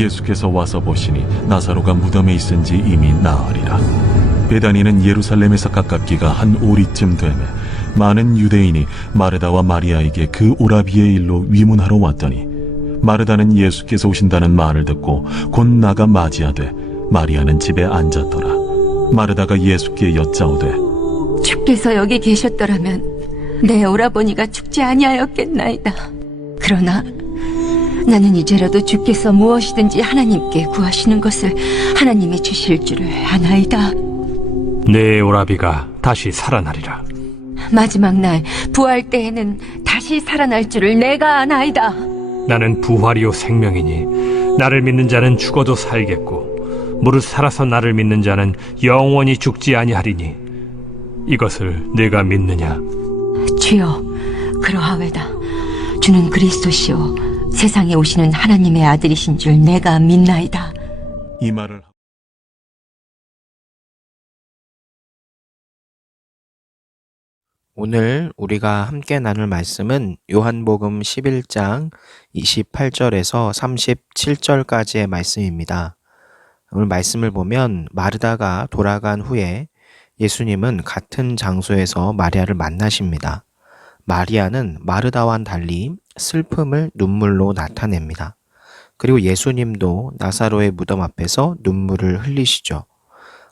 예수께서 와서 보시니 나사로가 무덤에 있은지 이미 나으리라. 베다니는 예루살렘에서 가깝기가 한 오리쯤 되매 많은 유대인이 마르다와 마리아에게 그 오라비의 일로 위문하러 왔더니 마르다는 예수께서 오신다는 말을 듣고 곧 나가 맞이하되 마리아는 집에 앉았더라. 마르다가 예수께 여짜오되 주께서 여기 계셨더라면 내 오라버니가 죽지 아니하였겠나이다. 그러나 나는 이제라도 주께서 무엇이든지 하나님께 구하시는 것을 하나님이 주실 줄을 아나이다. 내 오라비가 다시 살아나리라. 마지막 날 부활 때에는 다시 살아날 줄을 내가 아나이다. 나는 부활이요 생명이니 나를 믿는 자는 죽어도 살겠고 무릇 살아서 나를 믿는 자는 영원히 죽지 아니하리니 이것을 내가 믿느냐? 주여, 그러하외다. 주는 그리스도시요 세상에 오시는 하나님의 아들이신 줄 내가 믿나이다. 이 말을 오늘 우리가 함께 나눌 말씀은 요한복음 11장 28절에서 37절까지의 말씀입니다. 오늘 말씀을 보면 마르다가 돌아간 후에 예수님은 같은 장소에서 마리아를 만나십니다. 마리아는 마르다와는 달리 슬픔을 눈물로 나타냅니다. 그리고 예수님도 나사로의 무덤 앞에서 눈물을 흘리시죠.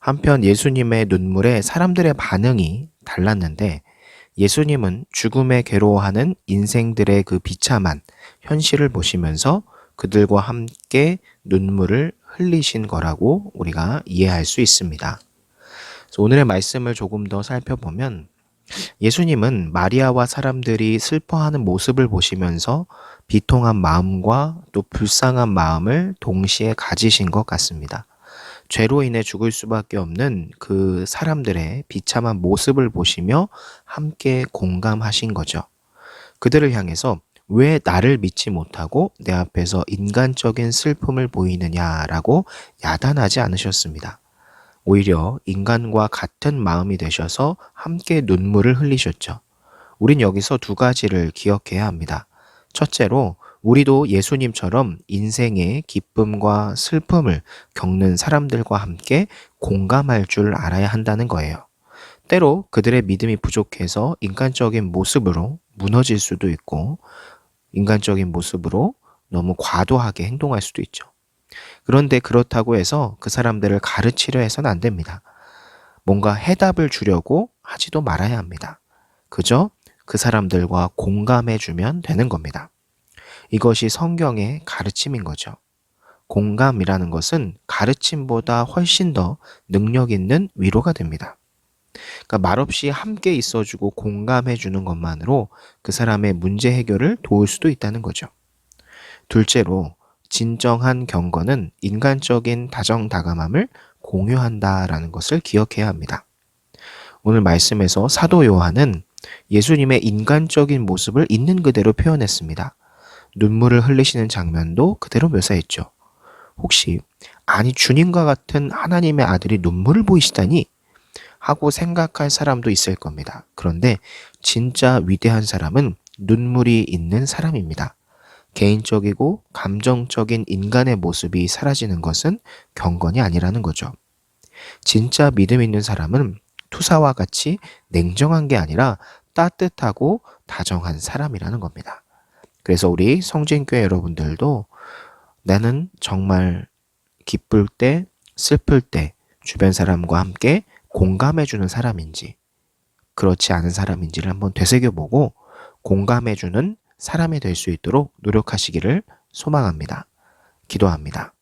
한편 예수님의 눈물에 사람들의 반응이 달랐는데 예수님은 죽음에 괴로워하는 인생들의 그 비참한 현실을 보시면서 그들과 함께 눈물을 흘리신 거라고 우리가 이해할 수 있습니다. 그래서 오늘의 말씀을 조금 더 살펴보면 예수님은 마리아와 사람들이 슬퍼하는 모습을 보시면서 비통한 마음과 또 불쌍한 마음을 동시에 가지신 것 같습니다. 죄로 인해 죽을 수밖에 없는 그 사람들의 비참한 모습을 보시며 함께 공감하신 거죠. 그들을 향해서 왜 나를 믿지 못하고 내 앞에서 인간적인 슬픔을 보이느냐라고 야단하지 않으셨습니다. 오히려 인간과 같은 마음이 되셔서 함께 눈물을 흘리셨죠. 우린 여기서 두 가지를 기억해야 합니다. 첫째로 우리도 예수님처럼 인생의 기쁨과 슬픔을 겪는 사람들과 함께 공감할 줄 알아야 한다는 거예요. 때로 그들의 믿음이 부족해서 인간적인 모습으로 무너질 수도 있고 인간적인 모습으로 너무 과도하게 행동할 수도 있죠. 그런데 그렇다고 해서 그 사람들을 가르치려 해서는 안 됩니다. 뭔가 해답을 주려고 하지도 말아야 합니다. 그저 그 사람들과 공감해주면 되는 겁니다. 이것이 성경의 가르침인 거죠. 공감이라는 것은 가르침보다 훨씬 더 능력 있는 위로가 됩니다. 그러니까 말없이 함께 있어주고 공감해주는 것만으로 그 사람의 문제 해결을 도울 수도 있다는 거죠. 둘째로 진정한 경건은 인간적인 다정다감함을 공유한다라는 것을 기억해야 합니다. 오늘 말씀에서 사도 요한은 예수님의 인간적인 모습을 있는 그대로 표현했습니다. 눈물을 흘리시는 장면도 그대로 묘사했죠. 혹시 아니 주님과 같은 하나님의 아들이 눈물을 보이시다니 하고 생각할 사람도 있을 겁니다. 그런데 진짜 위대한 사람은 눈물이 있는 사람입니다. 개인적이고 감정적인 인간의 모습이 사라지는 것은 경건이 아니라는 거죠. 진짜 믿음 있는 사람은 투사와 같이 냉정한 게 아니라 따뜻하고 다정한 사람이라는 겁니다. 그래서 우리 성진교회 여러분들도 나는 정말 기쁠 때, 슬플 때 주변 사람과 함께 공감해주는 사람인지 그렇지 않은 사람인지를 한번 되새겨보고 공감해주는 사람이 될 수 있도록 노력하시기를 소망합니다. 기도합니다.